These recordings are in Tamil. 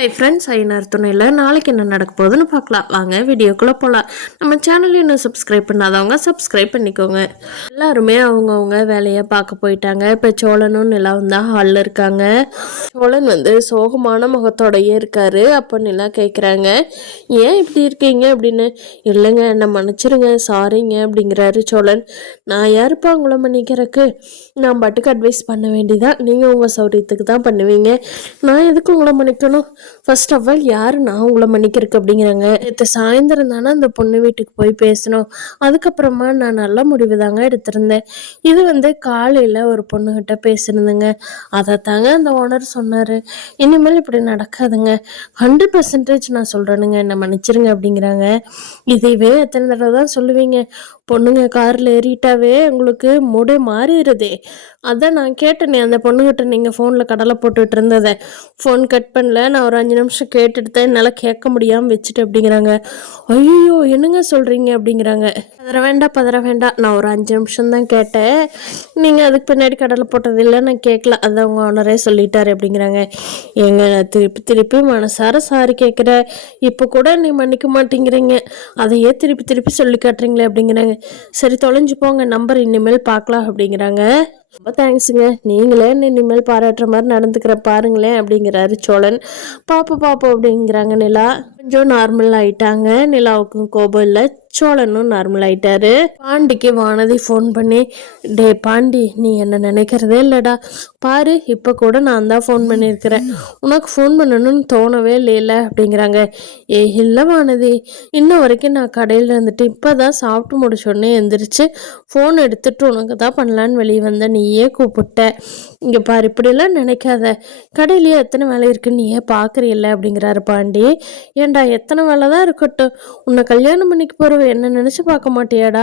ஹாய் ஃப்ரெண்ட்ஸ், ஐநார் துணையில் நாளைக்கு என்ன நடக்க போகுதுன்னு பார்க்கலாம். வாங்க வீடியோக்குள்ளே போகலாம். நம்ம சேனல் இன்னும் சப்ஸ்கிரைப் பண்ணாதவங்க சப்ஸ்கிரைப் பண்ணிக்கோங்க. எல்லாருமே அவங்கவுங்க வேலையை பார்க்க போயிட்டாங்க. இப்போ சோழனும் நிலாவும் தான் ஹாலில் இருக்காங்க. சோழன் சோகமான முகத்தோடையே இருக்காரு. அப்போ நிலா கேட்குறாங்க, ஏன் இப்படி இருக்கீங்க அப்படின்னு. இல்லைங்க, என்னை மன்னிச்சிருங்க, சாரிங்க அப்படிங்கிறாரு சோழன். நான் யாருப்பா உங்களை மன்னிக்கிறதுக்கு? நான் பாட்டுக்கு அட்வைஸ் பண்ண வேண்டியதான், நீங்கள் உங்கள் சௌரியத்துக்கு தான் பண்ணுவீங்க. நான் எதுக்கு உங்களை மன்னிக்கணும்? ஃபர்ஸ்ட் ஆஃப் ஆல் யார் நான் உங்களை மன்னிக்கிறதுக்கு அப்படிங்கிறாங்க. நேற்று சாயந்தரம் தானே அந்த பொண்ணு வீட்டுக்கு போய் பேசணும். அதுக்கப்புறமா நான் நல்ல முடிவு தாங்க எடுத்திருந்தேன். இது காலையில் ஒரு பொண்ணுகிட்ட பேசினதுங்க. அதை தாங்க அந்த ஓனர் சொன்னார். இனிமேல் இப்படி நடக்காதுங்க, 100% நான் சொல்கிறேனுங்க, என்னை மன்னிச்சிருங்க அப்படிங்கிறாங்க. இதைவே எத்தனை தடவை தான் சொல்லுவீங்க? பொண்ணுங்க காரில் ஏறிட்டாவே உங்களுக்கு மூடே மாறிடுதே. அதான் நான் கேட்டேனே அந்த பொண்ணுகிட்ட, நீங்கள் ஃபோனில் கடலை போட்டுட்டு இருந்ததை. ஃபோன் கட் பண்ணல, நான் ஒரு 5 நிமிஷம் கேட்டுட்டு தான் என்னால் கேட்க முடியாமல் வச்சுட்டு அப்படிங்கிறாங்க. ஐயோ, என்னங்க சொல்கிறீங்க அப்படிங்கிறாங்க. பதற வேண்டாம், நான் ஒரு 5 நிமிஷம் தான் கேட்டேன், நீங்கள் அதுக்கு பின்னாடி கடலை போட்டது இல்லை, நான் கேட்கல, அதை அவங்க ஓனரே சொல்லிட்டாரு அப்படிங்கிறாங்க. எங்க நான் திருப்பி திருப்பி மனசார சாரி கேட்குறேன், இப்போ கூட நீ மன்னிக்க மாட்டேங்கிறீங்க, அதையே திருப்பி திருப்பி சொல்லி காட்டுறீங்களே அப்படிங்கிறாங்க. சரி தொலைஞ்சு போங்க, நம்பர் இனிமேல் பார்க்கலாம் அப்படிங்கிறாங்க. ரொம்ப தேங்க்ஸுங்க, நீங்களே இனிமேல் பாராட்டுற மாதிரி நடந்துக்கிற பாருங்களேன் அப்படிங்கிறாரு சோழன். பாப்போம் அப்படிங்கிறாங்க நிலா. கொஞ்சம் நார்மல் ஆயிட்டாங்க. நிலாவுக்கும் கோபம் இல்லை, சோழனும் நார்மல் ஆயிட்டாரு. பாண்டிக்கு வானதி ஃபோன் பண்ணி, டே பாண்டி, நீ என்ன நினைக்கிறதே இல்லைடா, பாரு இப்போ கூட நான் தான் ஃபோன் பண்ணியிருக்கிறேன், உனக்கு ஃபோன் பண்ணணும்னு தோணவே இல்லைல்ல அப்படிங்கிறாங்க. இல்லை வானதி, இன்ன வரைக்கும் நான் கடையில் இருந்துட்டு இப்போ தான் சாப்பிட்டு முடிச்சோடனே எந்திரிச்சு ஃபோன் எடுத்துட்டு உனக்கு தான் பண்ணலான்னு வெளியே வந்த, நீயே கூப்பிட்ட. இங்கே பாரு, இப்படிலாம் நினைக்காத, கடையிலேயே எத்தனை வேலை இருக்குன்னு நீயே பார்க்குறில்ல அப்படிங்கிறாரு பாண்டி. ஏண்டா, எத்தனை வேலை தான் இருக்கட்டும், உன்னை கல்யாணம் பண்ணிக்கு போகிற என்ன நினச்சி பார்க்க மாட்டியாடா?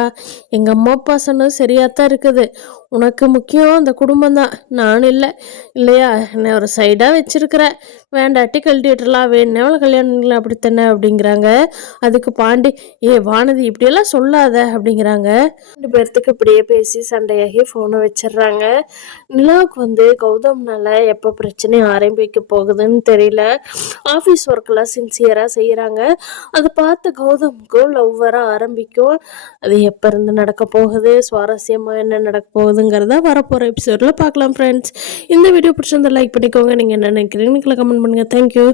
எங்கள் அம்மா அப்பா சொன்னது சரியாகத்தான் இருக்குது, உனக்கு முக்கியம் அந்த குடும்பம் தான், நான் இல்லை இல்லையா? என்னை ஒரு சைடாக வச்சிருக்கிறேன், வேண்டாட்டி கழட்டிட்டுலாம், வேணாலும் கல்யாணம் பண்ணலாம் அப்படித்தானே அப்படிங்கிறாங்க. அதுக்கு பாண்டி, வானதி இப்படியெல்லாம் சொல்லாத அப்படிங்கிறாங்க. 2 பேர்த்துக்கு இப்படியே பேசி சண்டையாகி ஃபோனை வச்சிடுறாங்க. நிலாவுக்கு கௌதம்னால எப்போ பிரச்சனை ஆரம்பிக்க போகுதுன்னு தெரியல. ஆஃபீஸ் ஒர்க்கெல்லாம் சின்சியராக செய்கிறாங்க. அதை பார்த்து கௌதமுக்கும் லவ் வர ஆரம்பிக்கும். அது எப்போ இருந்து நடக்க போகுது, சுவாரஸ்யமாக என்ன நடக்க போகுதுங்கிறத வரப்போகிற எபிசோடில் பார்க்கலாம் ஃப்ரெண்ட்ஸ். இந்த வீடியோ பிடிச்சிருந்தா லைக் பண்ணிக்கோங்க. நீங்கள் என்ன நினைக்கிறீங்கன்னு கமெண்ட் பண்ணுங்கள். தேங்க்யூ.